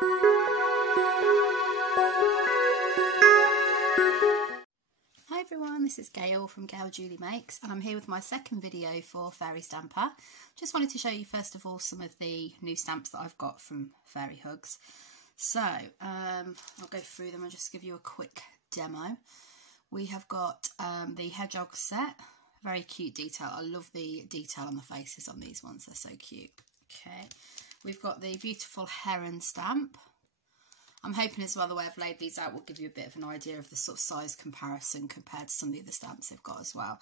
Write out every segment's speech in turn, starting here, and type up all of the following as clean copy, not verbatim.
Hi everyone, this is Gail from Gail Julie Makes, and I'm here with my second video for Fairy Stamper. Just wanted to show you first of all some of the new stamps that I've got from Fairy Hugs. So I'll go through them and just give you a quick demo. We have got the Hedgehogs set, very cute detail. I love the detail on the faces on these ones, they're so cute. Okay, we've got the beautiful Heron stamp. I'm hoping as well the way I've laid these out will give you a bit of an idea of the sort of size comparison compared to some of the other stamps they've got as well.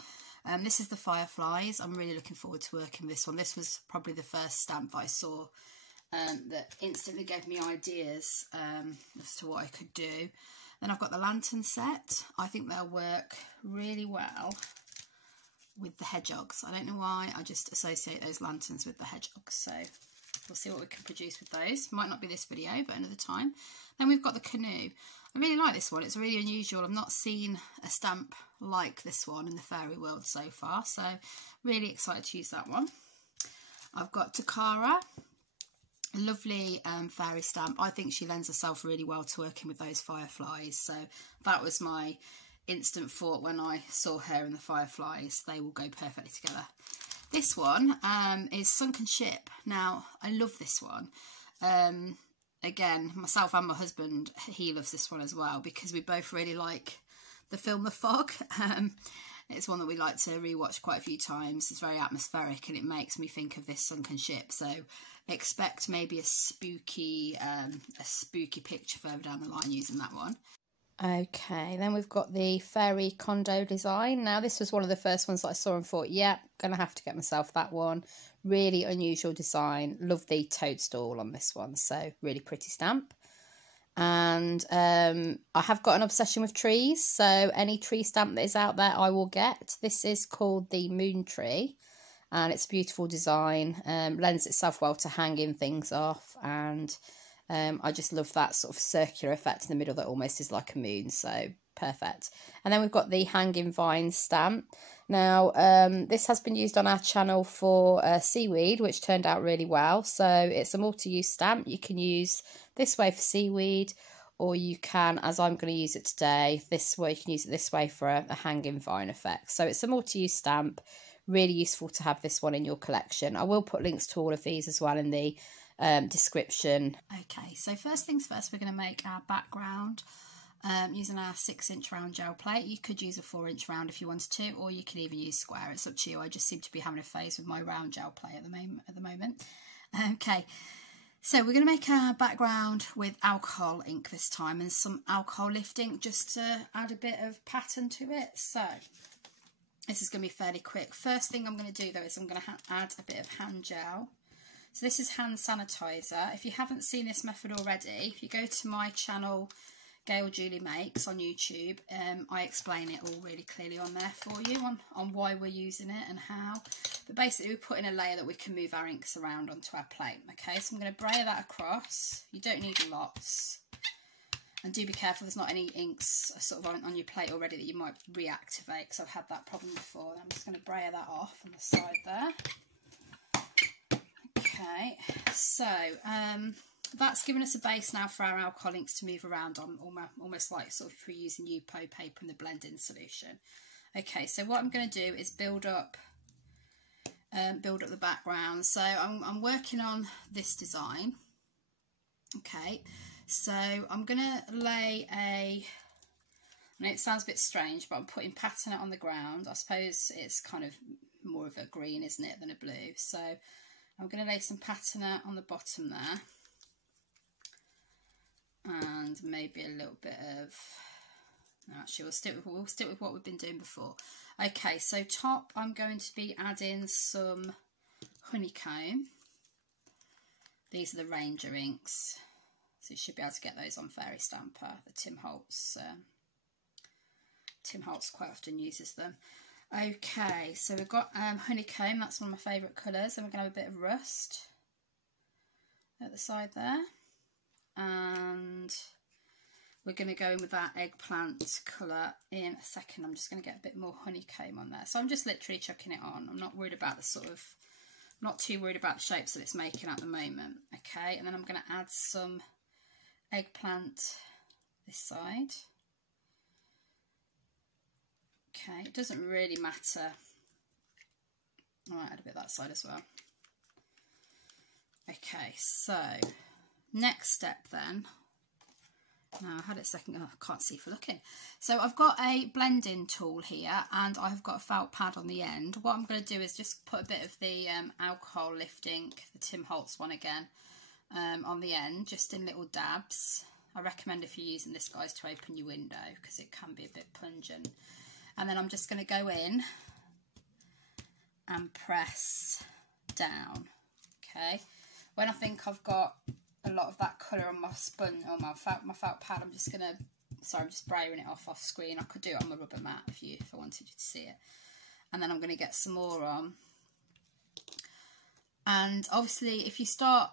This is the Fireflies. I'm really looking forward to working with this one. This was probably the first stamp that I saw that instantly gave me ideas as to what I could do. Then I've got the Lantern set. I think they'll work really well with the hedgehogs. I don't know why, I just associate those lanterns with the hedgehogs. So we'll see what we can produce with those. Might not be this video, but another time. Then we've got the canoe. I really like this one. It's really unusual. I've not seen a stamp like this one in the fairy world so far, so really excited to use that one. I've got Takara, a lovely fairy stamp. I think she lends herself really well to working with those fireflies, so that was my instant thought when I saw her in the Fireflies. They will go perfectly together. This one is Sunken Ship. Now, I love this one. Again, myself and my husband, he loves this one as well because we both really like the film The Fog. It's one that we like to rewatch quite a few times. It's very atmospheric and it makes me think of this sunken ship. So expect maybe a spooky picture further down the line using that one. Okay, then we've got the fairy condo design. Now this was one of the first ones that I saw and thought, yeah, gonna have to get myself that one. Really unusual design. Love the toadstool on this one, so really pretty stamp. And I have got an obsession with trees, so any tree stamp that is out there I will get. This is called the Moon Tree, and it's a beautiful design. Lends itself well to hanging things off, and I just love that sort of circular effect in the middle that almost is like a moon, so perfect. And then we've got the Hanging Vines stamp. Now, this has been used on our channel for seaweed, which turned out really well. So it's a multi-use stamp. You can use this way for seaweed, or you can, as I'm going to use it today, this way. You can use it this way for a hanging vine effect. So it's a multi-use stamp. Really useful to have this one in your collection. I will put links to all of these as well in the description. Okay, so first things first, we're going to make our background using our 6-inch round gel plate. You could use a 4-inch round if you wanted to, or you could even use square. It's up to you. I just seem to be having a phase with my round gel plate at the moment. Okay, so we're going to make our background with alcohol ink this time and some alcohol lift ink just to add a bit of pattern to it. So this is going to be fairly quick. First thing I'm going to do though is I'm going to add a bit of hand gel. So this is hand sanitizer. If you haven't seen this method already, if you go to my channel, Gail Julie Makes on YouTube, I explain it all really clearly on there for you on why we're using it and how. But basically we put in a layer that we can move our inks around onto our plate. Okay, so I'm going to brayer that across. You don't need lots. And do be careful there's not any inks sort of on your plate already that you might reactivate, because I've had that problem before. And I'm just going to brayer that off on the side there. Okay, so that's given us a base now for our alcohol inks to move around on, almost like sort of if we're using Yupo paper in the blending solution. Okay, so what I'm going to do is build up the background. So I'm working on this design. Okay, so I'm going to lay I know it sounds a bit strange, but I'm putting pattern on the ground. I suppose it's kind of more of a green, isn't it, than a blue. So I'm going to lay some patina on the bottom there, and maybe a little bit of, no, actually we'll stick with what we've been doing before. Okay, so top I'm going to be adding some honeycomb. These are the Ranger inks, so you should be able to get those on Fairy Stamper. The Tim Holtz quite often uses them. Okay, so we've got honeycomb, that's one of my favourite colours, and we're going to have a bit of rust at the side there, and we're going to go in with that eggplant colour in a second. I'm just going to get a bit more honeycomb on there, so I'm just literally chucking it on. I'm not worried about the sort of, I'm not too worried about the shapes that it's making at the moment. Okay, and then I'm going to add some eggplant this side. Okay, it doesn't really matter. I might add a bit that side as well. Okay, so next step then. Now I had it a second, oh, I can't see for looking. So I've got a blending tool here and I've got a felt pad on the end. What I'm going to do is just put a bit of the alcohol lift ink, the Tim Holtz one again, on the end, just in little dabs. I recommend if you're using this, guys, to open your window because it can be a bit pungent. And then I'm just going to go in and press down. Okay, when I think I've got a lot of that colour on my sponge or my felt pad, I'm just gonna, sorry, I'm just spraying it off screen. I could do it on the rubber mat if I wanted you to see it. And then I'm going to get some more on. And obviously if you start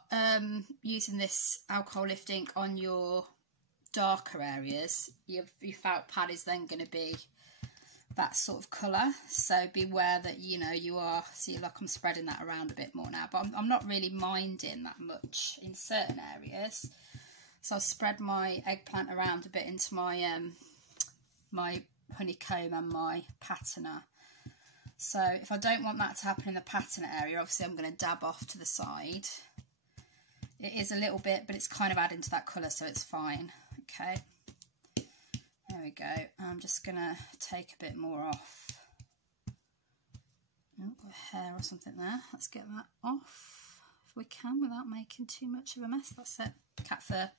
using this alcohol lift ink on your darker areas, your felt pad is then going to be that sort of colour, so beware that, you know, you are, see, like I'm spreading that around a bit more now, but I'm not really minding that much in certain areas. So I'll spread my eggplant around a bit into my my honeycomb and my patterner. So if I don't want that to happen in the patterner area, obviously I'm going to dab off to the side. It is a little bit, but it's kind of adding to that colour, so it's fine. Okay. There we go. I'm just going to take a bit more off. Oh, got a hair or something there. Let's get that off if we can without making too much of a mess. That's it. Cat fur.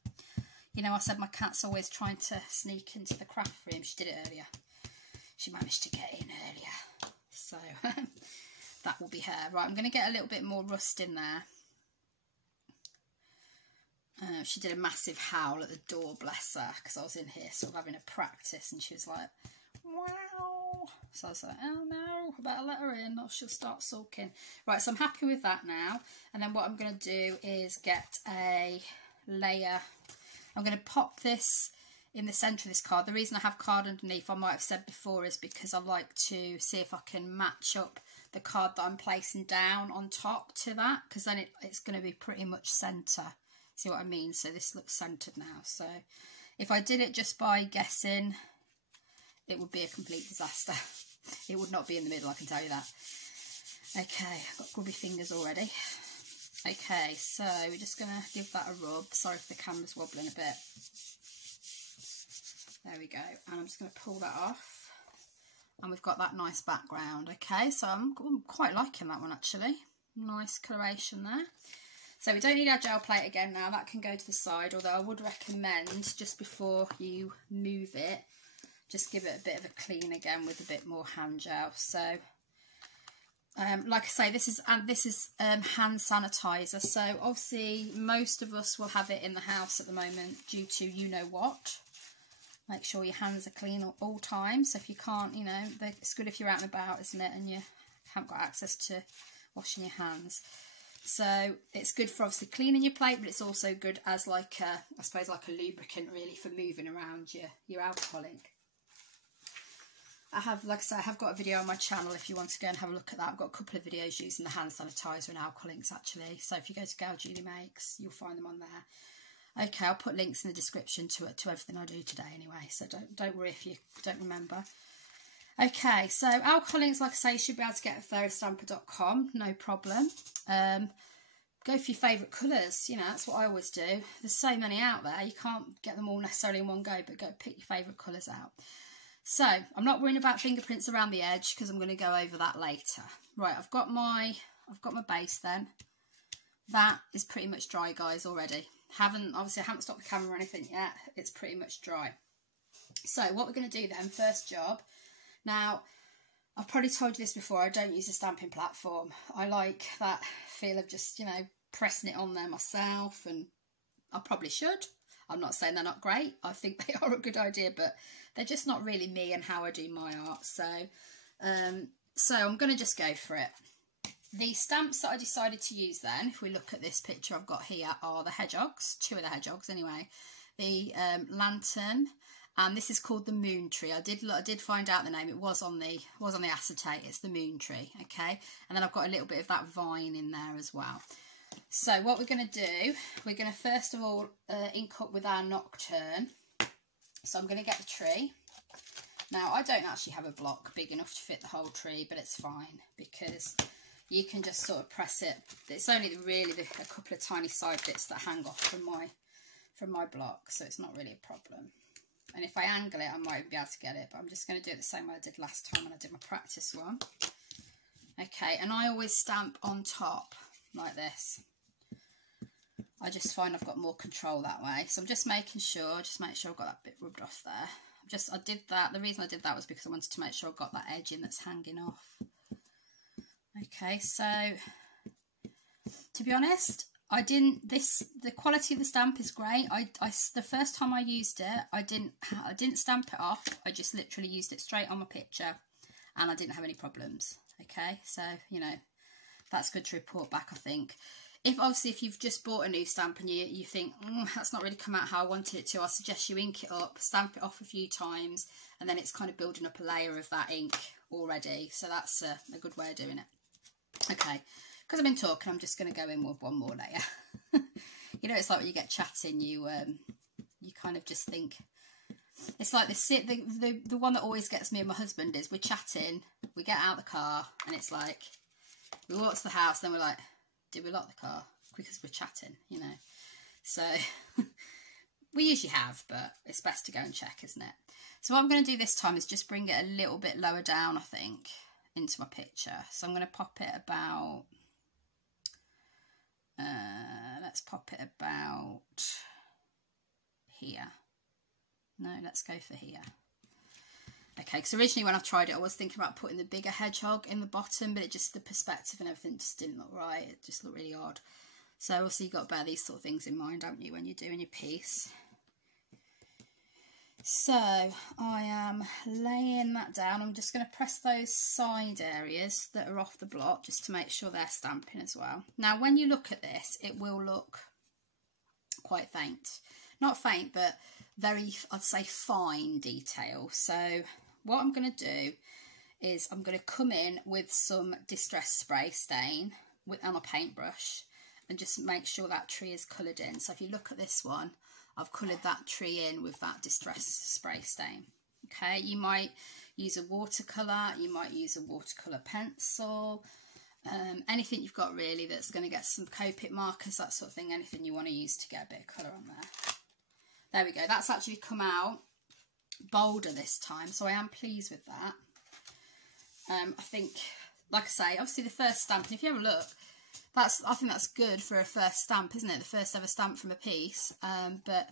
You know, I said my cat's always trying to sneak into the craft room. She did it earlier. She managed to get in earlier. So that will be her. Right, I'm going to get a little bit more rust in there. She did a massive howl at the door, bless her, because I was in here sort of having a practice and she was like, wow. So I was like, oh no, I better let her in or she'll start sulking. Right, so I'm happy with that now. And then what I'm going to do is get a layer. I'm going to pop this in the centre of this card. The reason I have card underneath, I might have said before, is because I like to see if I can match up the card that I'm placing down on top to that, because then it's going to be pretty much centre. See what I mean? So this looks centred now. So if I did it just by guessing, it would be a complete disaster. It would not be in the middle, I can tell you that. Okay, I've got grubby fingers already. Okay, so we're just going to give that a rub. Sorry if the camera's wobbling a bit. There we go. And I'm just going to pull that off. And we've got that nice background. Okay, so I'm quite liking that one actually. Nice coloration there. So we don't need our gel plate again now, that can go to the side, although I would recommend just before you move it, just give it a bit of a clean again with a bit more hand gel. So like I say, this is hand sanitizer, so obviously most of us will have it in the house at the moment due to you know what. Make sure your hands are clean at all times. So if you can't, you know, it's good if you're out and about, isn't it, and you haven't got access to washing your hands. So it's good for obviously cleaning your plate, but it's also good as like a, I suppose like a lubricant really for moving around your alcohol ink. I have, like I say, I have got a video on my channel if you want to go and have a look at that. I've got a couple of videos using the hand sanitizer and alcohol inks actually. So if you go to Gal Julie Makes, you'll find them on there. Okay, I'll put links in the description to everything I do today anyway. So don't worry if you don't remember. Okay, so alcohol inks, like I say, you should be able to get at fairystamper.com, no problem. Go for your favourite colours, you know, that's what I always do. There's so many out there, you can't get them all necessarily in one go, but go pick your favourite colours out. So, I'm not worrying about fingerprints around the edge because I'm going to go over that later. Right, I've got my base then. That is pretty much dry, guys, already. Obviously I haven't stopped the camera or anything yet, it's pretty much dry. So, what we're going to do then, first job. Now, I've probably told you this before, I don't use a stamping platform. I like that feel of just, you know, pressing it on there myself, and I probably should. I'm not saying they're not great. I think they are a good idea, but they're just not really me and how I do my art. So I'm going to just go for it. The stamps that I decided to use then, if we look at this picture I've got here, are the hedgehogs, 2 of the hedgehogs anyway. The lantern. And this is called the moon tree. I did find out the name. It was on the acetate. It's the moon tree, okay. And then I've got a little bit of that vine in there as well. So what we're going to do, we're going to first of all ink up with our Nocturne. So I'm going to get the tree. Now I don't actually have a block big enough to fit the whole tree, but it's fine because you can just sort of press it. It's only really a couple of tiny side bits that hang off from my block, so it's not really a problem. And if I angle it, I might even be able to get it, but I'm just going to do it the same way I did last time when I did my practice one. Okay, and I always stamp on top like this. I just find I've got more control that way. So I'm just making sure, make sure I've got that bit rubbed off there. I did that, the reason I did that was because I wanted to make sure I got that edge in that's hanging off. Okay, so to be honest, the quality of the stamp is great. The first time I used it, I didn't stamp it off. I just literally used it straight on my picture and I didn't have any problems. Okay, so, you know, that's good to report back, I think. If you've just bought a new stamp and you think, that's not really come out how I wanted it to, I suggest you ink it up, stamp it off a few times, and then it's kind of building up a layer of that ink already. So that's a good way of doing it. Okay, because I've been talking, I'm just going to go in with one more layer. You know, it's like when you get chatting, you kind of just think, it's like the one that always gets me and my husband is we're chatting, we get out the car, and it's like, we walk to the house, then we're like, did we lock the car? Because we're chatting, you know. So we usually have, but it's best to go and check, isn't it? So what I'm going to do this time is just bring it a little bit lower down, I think, into my picture. So I'm going to pop it about, let's pop it about here. No, let's go for here. Okay, because originally when I tried it, I was thinking about putting the bigger hedgehog in the bottom, but the perspective and everything just didn't look right. It just looked really odd. So obviously you've got to bear these sort of things in mind, haven't you, when you're doing your piece. So I am laying that down. I'm just going to press those side areas that are off the block just to make sure they're stamping as well. Now, when you look at this, it will look quite faint. Not faint, but very, I'd say, fine detail. So what I'm going to do is I'm going to come in with some Distress Spray Stain on a paintbrush and just make sure that tree is coloured in. So if you look at this one, I've coloured that tree in with that Distress Spray Stain. Okay, you might use a watercolour, you might use a watercolour pencil, anything you've got really that's going to get some Copic markers, that sort of thing, anything you want to use to get a bit of colour on there. There we go, that's actually come out bolder this time, so I am pleased with that. I think, like I say, obviously the first stamp, and if you have a look, I think that's good for a first stamp, isn't it? The first ever stamp from a piece, but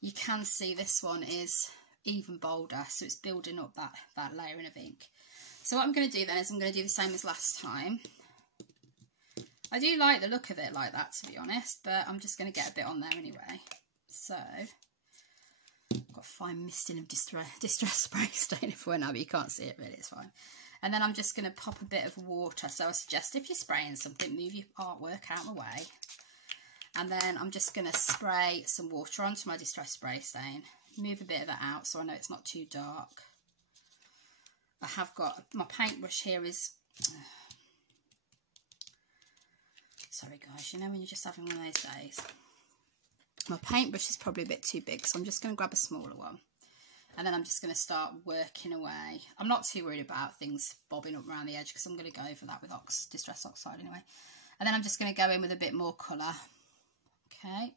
you can see this one is even bolder, so it's building up that layering of ink. So what I'm going to do then is I'm going to do the same as last time. I do like the look of it like that, to be honest, but I'm just going to get a bit on there anyway. So I've got a fine misting of distress spray stain everywhere now, but you can't see it really, it's fine. And then I'm just going to pop a bit of water. So I suggest if you're spraying something, move your artwork out of the way. And then I'm just going to spray some water onto my Distress Spray Stain. Move a bit of that out so I know it's not too dark. I have got, my paintbrush here is, sorry guys, you know when you're just having one of those days. My paintbrush is probably a bit too big, so I'm just going to grab a smaller one. And then I'm just going to start working away. I'm not too worried about things bobbing up around the edge because I'm going to go over that with Distress Oxide anyway. And then I'm just going to go in with a bit more colour. Okay.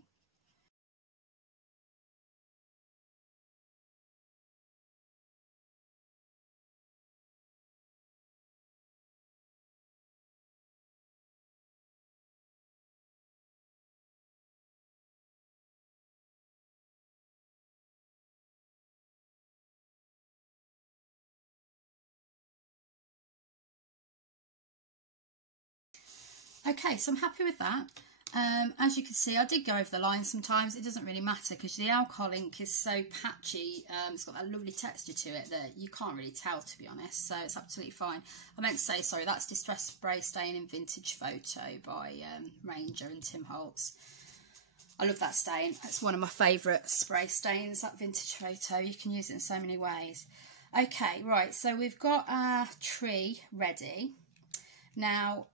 Okay, so I'm happy with that. As you can see, I did go over the line sometimes. It doesn't really matter because the alcohol ink is so patchy. It's got that lovely texture to it that you can't really tell, to be honest. So it's absolutely fine. I meant to say, sorry, that's Distress Spray Stain in Vintage Photo by Ranger and Tim Holtz. I love that stain. It's one of my favourite spray stains, that Vintage Photo. You can use it in so many ways. Okay, right, so we've got our tree ready. Now,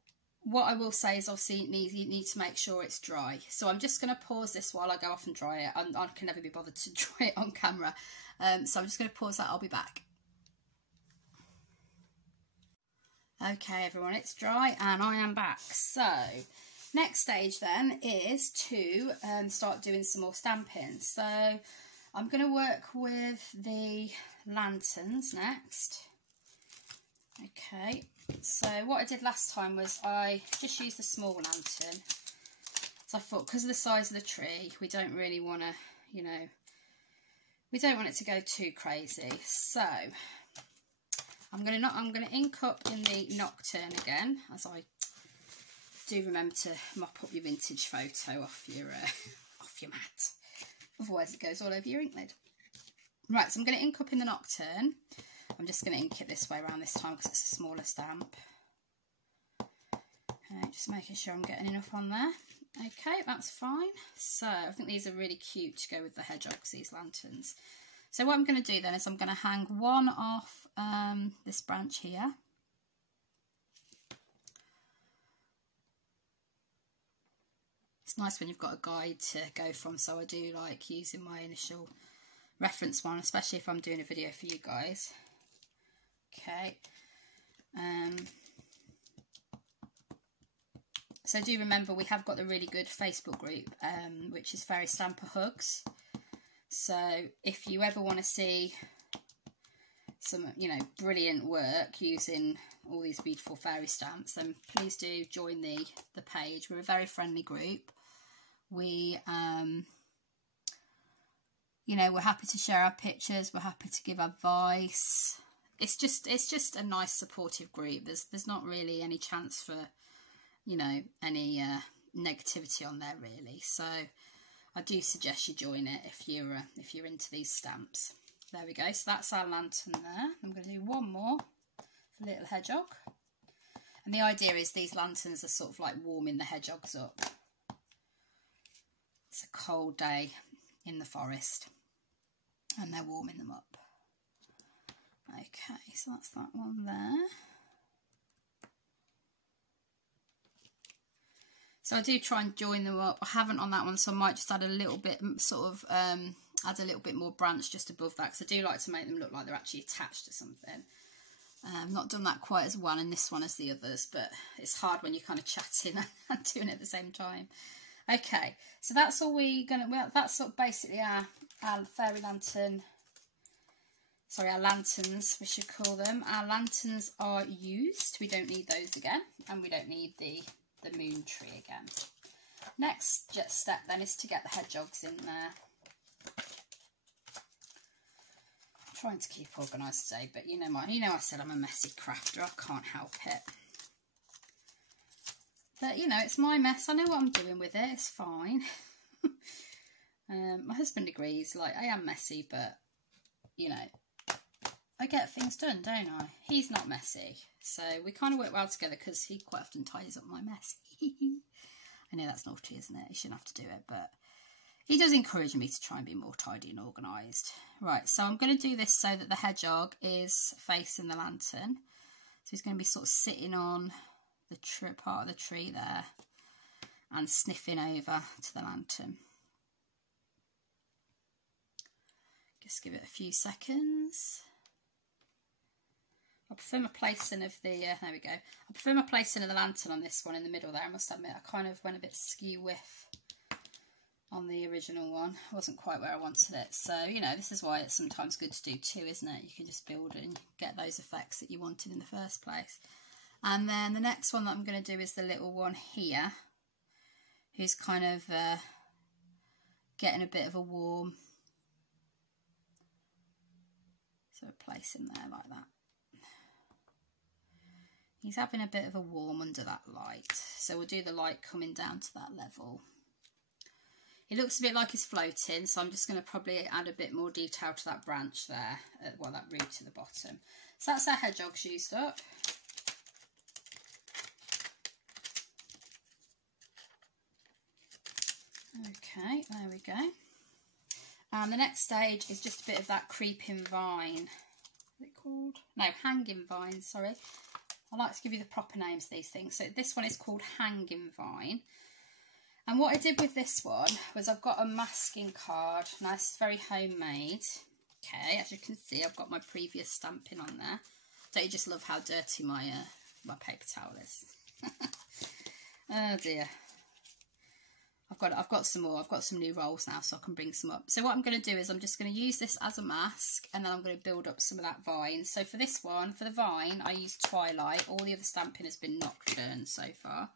what I will say is obviously you need to make sure it's dry. So I'm just going to pause this while I go off and dry it. I can never be bothered to dry it on camera. So I'm just going to pause that. I'll be back. Okay, everyone, it's dry and I am back. So next stage then is to start doing some more stamping. So I'm going to work with the lanterns next. Okay, so what I did last time was I just used a small lantern. So I thought, because of the size of the tree, we don't really want to, you know, we don't want it to go too crazy. So I'm going to ink up in the Nocturne again, as I do remember to mop up your vintage photo off your mat. Otherwise it goes all over your ink lid. Right, so I'm going to ink up in the Nocturne. I'm just going to ink it this way around this time because it's a smaller stamp. Okay, just making sure I'm getting enough on there. Okay, that's fine. So I think these are really cute to go with the hedgehogs, these lanterns. So what I'm going to do then is I'm going to hang one off this branch here. It's nice when you've got a guide to go from, so I do like using my initial reference one, especially if I'm doing a video for you guys. Okay, so do remember we have got the really good Facebook group, which is Fairy Stamper Hugs. So if you ever want to see some, you know, brilliant work using all these beautiful fairy stamps, then please do join the page. We're a very friendly group. We, you know, we're happy to share our pictures. We're happy to give advice. It's just a nice supportive group. There's not really any chance for, you know, any negativity on there really. So I do suggest you join it if you're into these stamps. There we go. So that's our lantern there. I'm going to do one more for Little Hedgehog. And the idea is these lanterns are sort of like warming the hedgehogs up. It's a cold day in the forest and they're warming them up. Okay, so that's that one there. So I do try and join them up. I haven't on that one, so I might just add a little bit, sort of add a little bit more branch just above that, because I do like to make them look like they're actually attached to something. Not done that quite as well in this one as the others, but it's hard when you're kind of chatting and doing it at the same time. Okay, so that's all that's sort of basically our fairy lantern. Sorry, our lanterns, we should call them. Our lanterns are used. We don't need those again, and we don't need the moon tree again. Next step then is to get the hedgehogs in there. I'm trying to keep organised today, but you know I said I'm a messy crafter. I can't help it. But you know, it's my mess. I know what I'm doing with it. It's fine. My husband agrees. Like, I am messy, but you know, I get things done, don't I? He's not messy, so we kind of work well together because he quite often tidies up my mess. I know that's naughty, isn't it? He shouldn't have to do it, but he does encourage me to try and be more tidy and organised. Right, so I'm going to do this so that the hedgehog is facing the lantern. So he's going to be sort of sitting on the part of the tree there and sniffing over to the lantern. Just give it a few seconds. I prefer my placing of the, there we go. I prefer my placing of the lantern on this one in the middle there. I must admit, I kind of went a bit skew-whiff on the original one. I wasn't quite where I wanted it. So, you know, this is why it's sometimes good to do two, isn't it? You can just build it and get those effects that you wanted in the first place. And then the next one that I'm going to do is the little one here, who's kind of getting a bit of a warm. So place him there like that. He's having a bit of a warm under that light. So we'll do the light coming down to that level. It looks a bit like he's floating, so I'm just going to probably add a bit more detail to that branch there, well, that root to the bottom. So that's our hedgehogs used up. Okay, there we go. And the next stage is just a bit of that creeping vine. Is it called? No, hanging vine, sorry. I like to give you the proper names of these things. So this one is called Hanging Vine. And what I did with this one was I've got a masking card. Nice, very homemade. Okay, as you can see, I've got my previous stamping on there. Don't you just love how dirty my my paper towel is? Oh dear. I've got some more. I've got some new rolls now, so I can bring some up. So what I'm going to do is I'm just going to use this as a mask, and then I'm going to build up some of that vine. So for this one, for the vine, I used Twilight. All the other stamping has been Nocturne so far.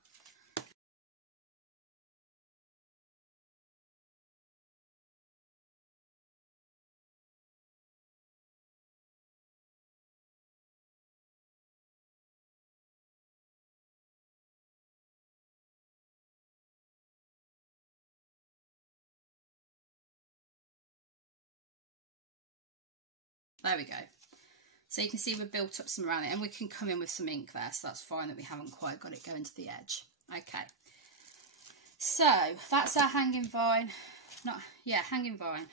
There we go. So you can see we've built up some around it, and we can come in with some ink there, so that's fine that we haven't quite got it going to the edge. Okay. So that's our Hanging Vine. Hanging Vine.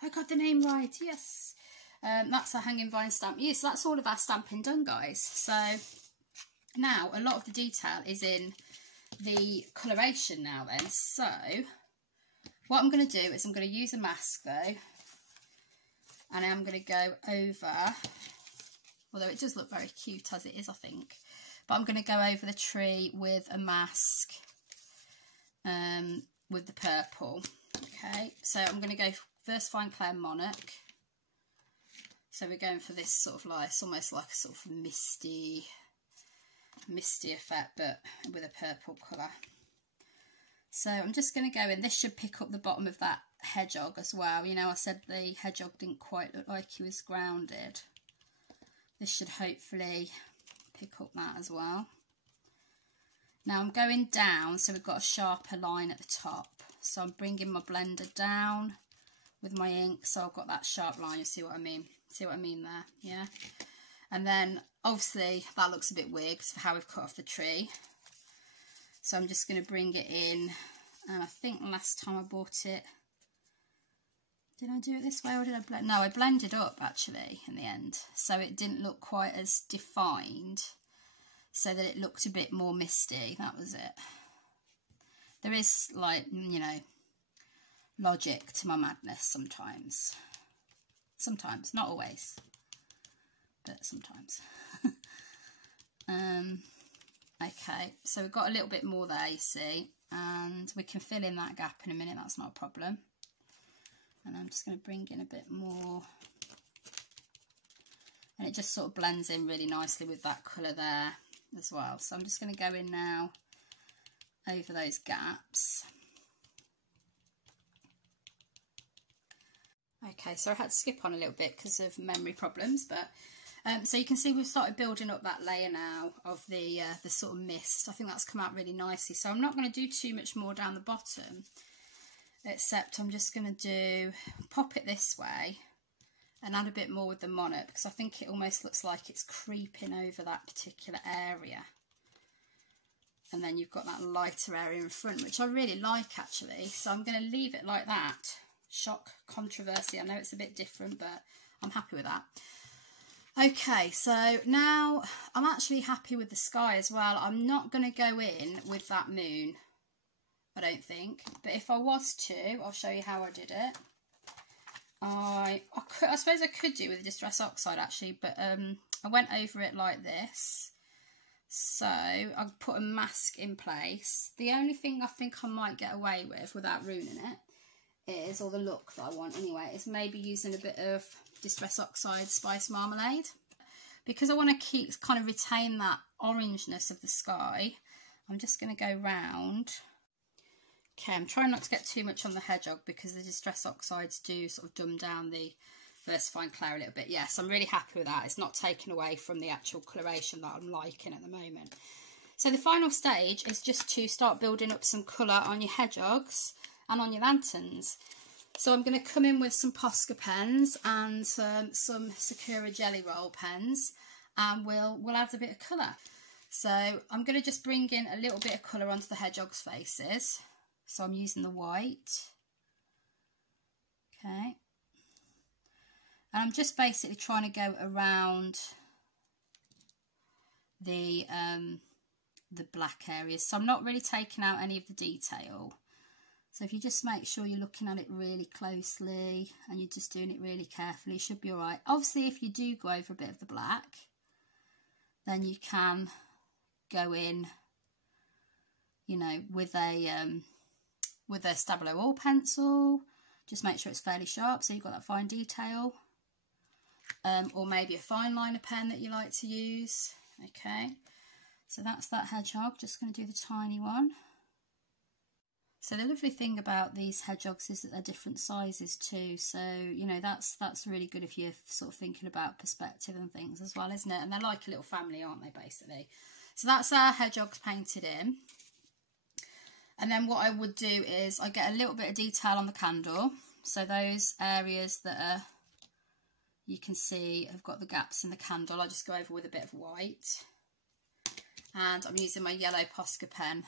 I got the name right, yes. That's our Hanging Vine stamp. Yeah, so that's all of our stamping done, guys. So now a lot of the detail is in the coloration now then. So what I'm going to do is I'm going to use a mask though. And I'm going to go over, although it does look very cute as it is, I think. But I'm going to go over the tree with a mask with the purple. Okay, so I'm going to go first Fine Clair Monarch. So we're going for this sort of like, it's almost like a sort of misty effect, but with a purple colour. So I'm just going to go in. This should pick up the bottom of that hedgehog as well. You know, I said the hedgehog didn't quite look like he was grounded. This should hopefully pick up that as well. Now I'm going down, so we've got a sharper line at the top. So I'm bringing my blender down with my ink, so I've got that sharp line. You see what I mean? See what I mean there? Yeah. And then obviously that looks a bit weird because of how we've cut off the tree. So I'm just going to bring it in, and I think last time I bought it, did I do it this way or did I blend? No, I blended up actually in the end, so it didn't look quite as defined, so that it looked a bit more misty. That was it. There is, like, you know, logic to my madness sometimes. Sometimes, not always, but sometimes. Okay, so we've got a little bit more there, you see, and we can fill in that gap in a minute, that's not a problem. And I'm just going to bring in a bit more, and it just sort of blends in really nicely with that colour there as well. So I'm just going to go in now over those gaps. Okay, so I had to skip on a little bit because of memory problems, but so you can see we've started building up that layer now of the sort of mist. I think that's come out really nicely. So I'm not going to do too much more down the bottom, except I'm just going to pop it this way and add a bit more with the Monarch, because I think it almost looks like it's creeping over that particular area. And then you've got that lighter area in front, which I really like actually. So I'm going to leave it like that. Shock, controversy. I know it's a bit different, but I'm happy with that. Okay, so now I'm actually happy with the sky as well. I'm not going to go in with that moon, I don't think. But if I was to, I'll show you how I did it. I suppose I could do with the Distress Oxide actually, but I went over it like this. So I put a mask in place. The only thing I think I might get away with without ruining it is, or the look that I want anyway, is maybe using a bit of Distress Oxide Spice Marmalade, because I want to kind of retain that orangeness of the sky. I'm just going to go round. Okay, I'm trying not to get too much on the hedgehog because the Distress Oxides do sort of dumb down the Fine Clair a little bit. Yes, I'm really happy with that. It's not taken away from the actual coloration that I'm liking at the moment. So the final stage is just to start building up some colour on your hedgehogs and on your lanterns. So I'm going to come in with some Posca pens and some Sakura Jelly Roll pens, and we'll add a bit of colour. So I'm going to just bring in a little bit of colour onto the hedgehogs' faces. So I'm using the white. Okay. And I'm just basically trying to go around the black areas. So I'm not really taking out any of the detail. So if you just make sure you're looking at it really closely and you're just doing it really carefully, you should be all right. Obviously, if you do go over a bit of the black, then you can go in, you know, with a Stabilo oil pencil. Just make sure it's fairly sharp so you've got that fine detail. Or maybe a fine liner pen that you like to use. Okay, so that's that hedgehog. Just going to do the tiny one. So the lovely thing about these hedgehogs is that they're different sizes too. So, you know, that's really good if you're sort of thinking about perspective and things as well, isn't it? And they're like a little family, aren't they, basically? So that's our hedgehogs painted in. And then what I would do is I get a little bit of detail on the candle. So those areas that are, you can see, have got the gaps in the candle, I just go over with a bit of white. And I'm using my yellow Posca pen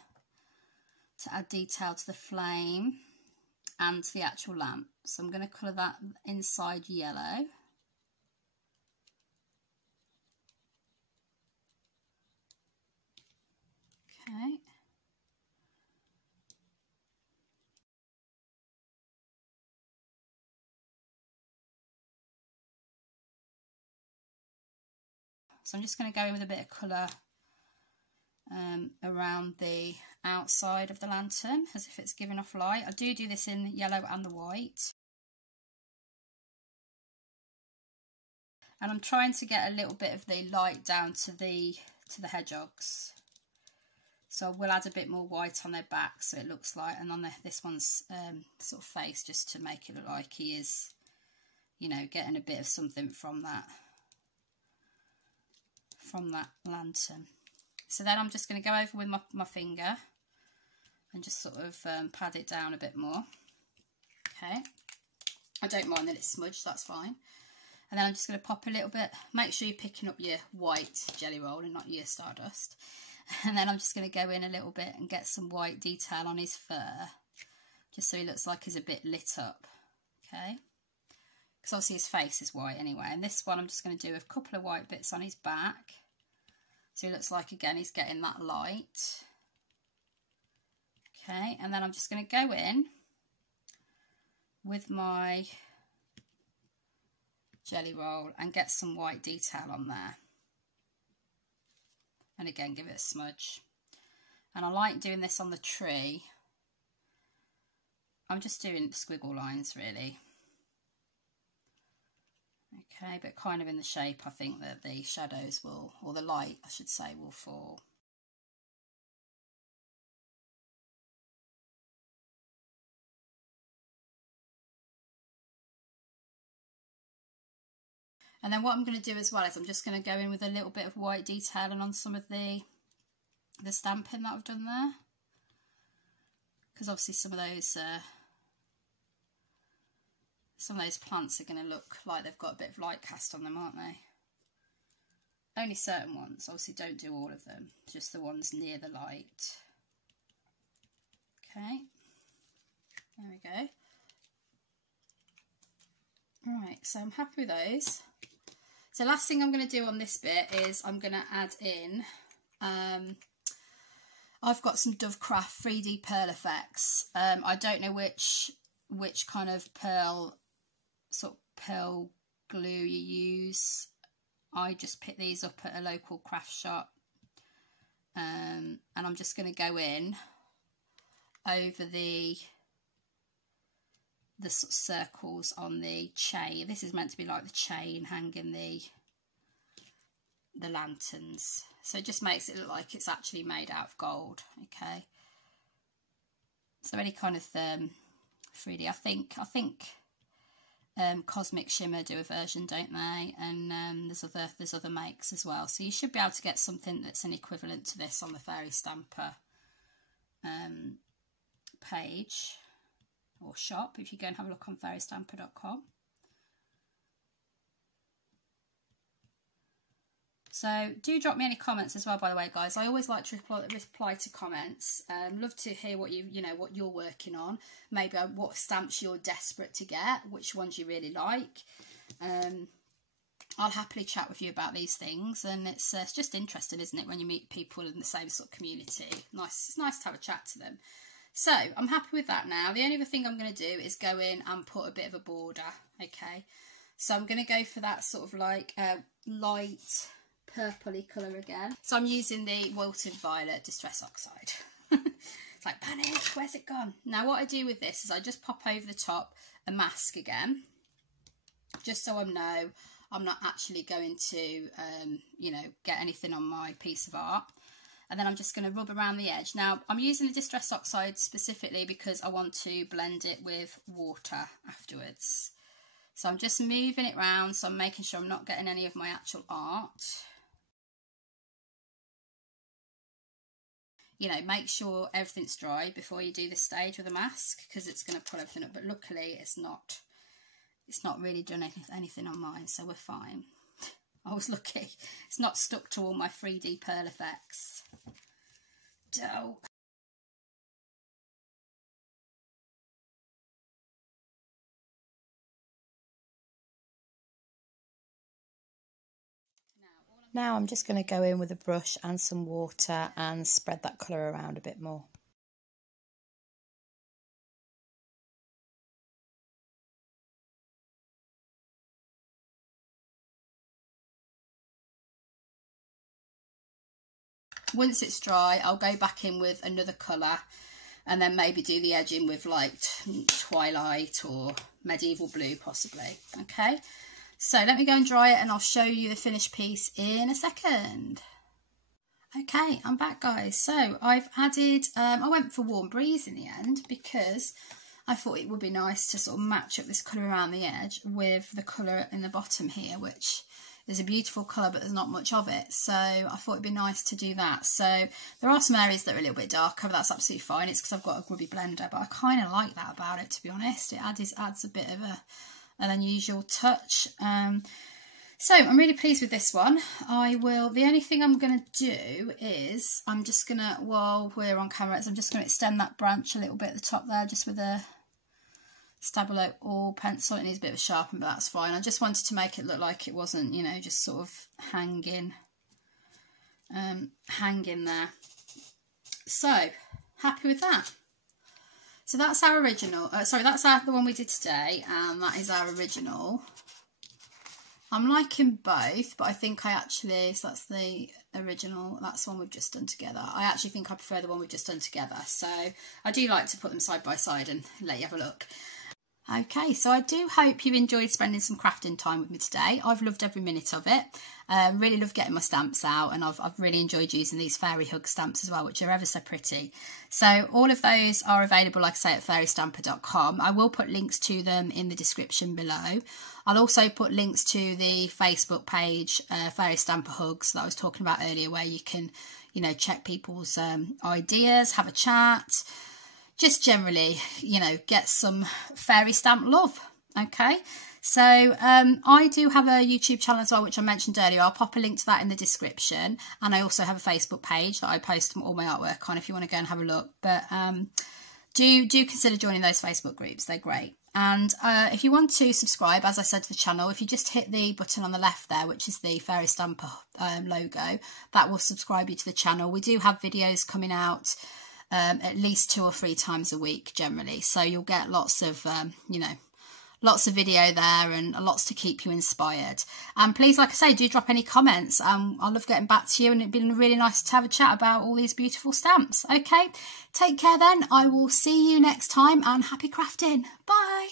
to add detail to the flame and to the actual lamp. So I'm going to colour that inside yellow. Okay. So I'm just going to go in with a bit of colour around the outside of the lantern as if it's giving off light. I do this in yellow and the white. And I'm trying to get a little bit of the light down to the hedgehogs. So we'll add a bit more white on their back so it looks like, and on this one's sort of face, just to make it look like he is, you know, getting a bit of something from that lantern. So then I'm just going to go over with my finger and just sort of pad it down a bit more. Okay, I don't mind that it's smudged, that's fine. And then I'm just going to pop a little bit, make sure you're picking up your white jelly roll and not your stardust. And then I'm just going to go in a little bit and get some white detail on his fur, just so he looks like he's a bit lit up. Okay, because obviously his face is white anyway. And this one I'm just going to do a couple of white bits on his back, so he looks like, again, he's getting that light. Okay, and then I'm just going to go in with my jelly roll and get some white detail on there. And again, give it a smudge. And I like doing this on the tree. I'm just doing squiggle lines, really. Okay, but kind of in the shape I think that the shadows will, or the light I should say, will fall. And then what I'm going to do as well is I'm just going to go in with a little bit of white detailing on some of the stamping that I've done there. Because obviously some of those plants are going to look like they've got a bit of light cast on them, aren't they? Only certain ones, obviously don't do all of them, just the ones near the light. Okay, there we go. Right, so I'm happy with those. So last thing I'm going to do on this bit is I'm going to add in, I've got some Dovecraft 3D pearl effects. I don't know which kind of pearl, sort of pearl glue you use. I just picked these up at a local craft shop. And I'm just going to go in over the sort of circles on the chain. This is meant to be like the chain hanging the lanterns, so it just makes it look like it's actually made out of gold. Okay, so any kind of 3D, I think Cosmic Shimmer do a version, don't they? And there's other makes as well, so you should be able to get something that's an equivalent to this on the Fairy Stamper page or shop if you go and have a look on fairystamper.com. So do drop me any comments as well, by the way, guys. I always like to reply to comments. Love to hear what what you're working on. Maybe what stamps you're desperate to get, which ones you really like. I'll happily chat with you about these things, and it's just interesting, isn't it, when you meet people in the same sort of community. It's nice to have a chat to them. So I'm happy with that now. The only other thing I'm going to do is go in and put a bit of a border, okay? So I'm going to go for that sort of like light purpley colour again. So I'm using the Wilted Violet Distress Oxide. It's like, panic, where's it gone? Now what I do with this is I just pop over the top a mask again, just so I know I'm not actually going to, you know, get anything on my piece of art. And then I'm just going to rub around the edge. Now, I'm using the Distress Oxide specifically because I want to blend it with water afterwards. So I'm just moving it around, so I'm making sure I'm not getting any of my actual art. You know, make sure everything's dry before you do this stage with a mask, because it's going to pull everything up. But luckily, it's not really done anything on mine, so we're fine. I was lucky. It's not stuck to all my 3D pearl effects. Dough. Now I'm just going to go in with a brush and some water and spread that colour around a bit more. Once it's dry, I'll go back in with another colour and then maybe do the edging with like Twilight or Medieval Blue possibly. Okay, so let me go and dry it and I'll show you the finished piece in a second. Okay, I'm back, guys. So I've added, I went for Warm Breeze in the end because I thought it would be nice to sort of match up this colour around the edge with the colour in the bottom here, which is a beautiful colour, but there's not much of it. So I thought it'd be nice to do that. So there are some areas that are a little bit darker, but that's absolutely fine. It's because I've got a grubby blender, but I kind of like that about it, to be honest. It adds a bit of an unusual touch. So I'm really pleased with this one. The only thing I'm going to do is I'm just going to, while we're on camera, I'm just going to extend that branch a little bit at the top there, just with a Stabilo or pencil. It needs a bit of a sharpen, but that's fine. I just wanted to make it look like it wasn't, you know, just sort of hanging there. So happy with that. So that's our original. Sorry, that's the one we did today, and that is our original. I'm liking both, but I think so that's the original, that's the one we've just done together. I actually think I prefer the one we've just done together. So I do like to put them side by side and let you have a look. Okay, so I do hope you've enjoyed spending some crafting time with me today. I've loved every minute of it. Really love getting my stamps out, and I've really enjoyed using these Fairy Hug stamps as well, which are ever so pretty. So all of those are available, like I say, at fairystamper.com. I will put links to them in the description below. I'll also put links to the Facebook page, Fairy Stamper Hugs, that I was talking about earlier, where you can, you know, check people's ideas, have a chat, just generally, you know, get some fairy stamp love. Okay, so I do have a YouTube channel as well, which I mentioned earlier. I'll pop a link to that in the description, and I also have a Facebook page that I post all my artwork on if you want to go and have a look. But do consider joining those Facebook groups, they're great. And if you want to subscribe, as I said, to the channel, if you just hit the button on the left there, which is the Fairy Stamper logo, that will subscribe you to the channel. We do have videos coming out at least 2 or 3 times a week generally, so you'll get lots of you know, lots of video there and lots to keep you inspired. And please, like I say, do drop any comments. I love getting back to you, and it'd been really nice to have a chat about all these beautiful stamps. Okay, take care then. I will see you next time, and happy crafting. Bye.